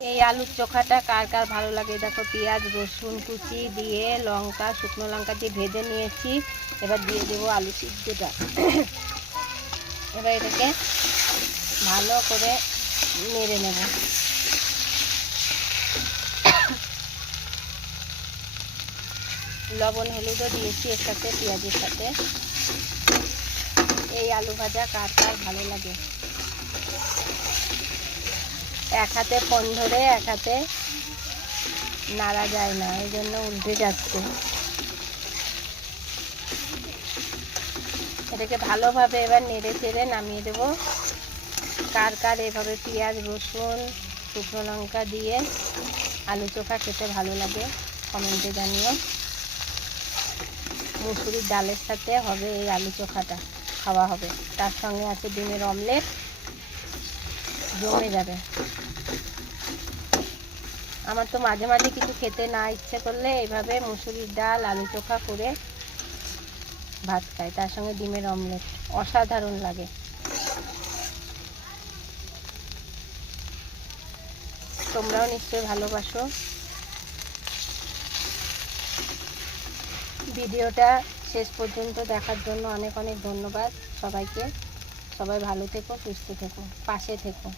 এই আলুর চোখাটা কার কার ভালো লাগে দেখো, পেঁয়াজ রসুন কুচি দিয়ে লঙ্কা শুকনো লঙ্কা দিয়ে ভেজে নিয়েছি। এবার দিয়ে দেবো আলু সিদ্ধটা। এবার এটাকে ভালো করে নেড়ে নেব। লবণ হলুদও দিয়েছি এর সাথে, পেঁয়াজের সাথে। এই আলু ভাজা কার কার ভালো লাগে। এক হাতে ফোন ধরে এক হাতে নাড়া যায় না, এই জন্য উল্টে যাচ্ছে। এটাকে ভালোভাবে এবার নেড়ে চেড়ে নামিয়ে দেবো। কার কার এভাবে পেঁয়াজ রসুন শুকনো লঙ্কা দিয়ে আলু চোখা খেতে ভালো লাগে কমেন্টে জানিও। মুসুরির ডালের সাথে হবে এই আলু চোখাটা, খাওয়া হবে। তার সঙ্গে আছে ডিমের অমলেট, জমে যাবে। আমার তো মাঝে মাঝে কিছু খেতে না ইচ্ছে করলে এইভাবে মুসুরির ডাল আলু চোখা করে ভাত খাই, তার সঙ্গে ডিমের অমলেট, অসাধারণ লাগে। তোমরাও নিশ্চয়ই ভালোবাসো। ভিডিওটা শেষ পর্যন্ত দেখার জন্য অনেক অনেক ধন্যবাদ সবাইকে। সবাই ভালো থেকো, সুস্থ থেকো, পাশে থেকো।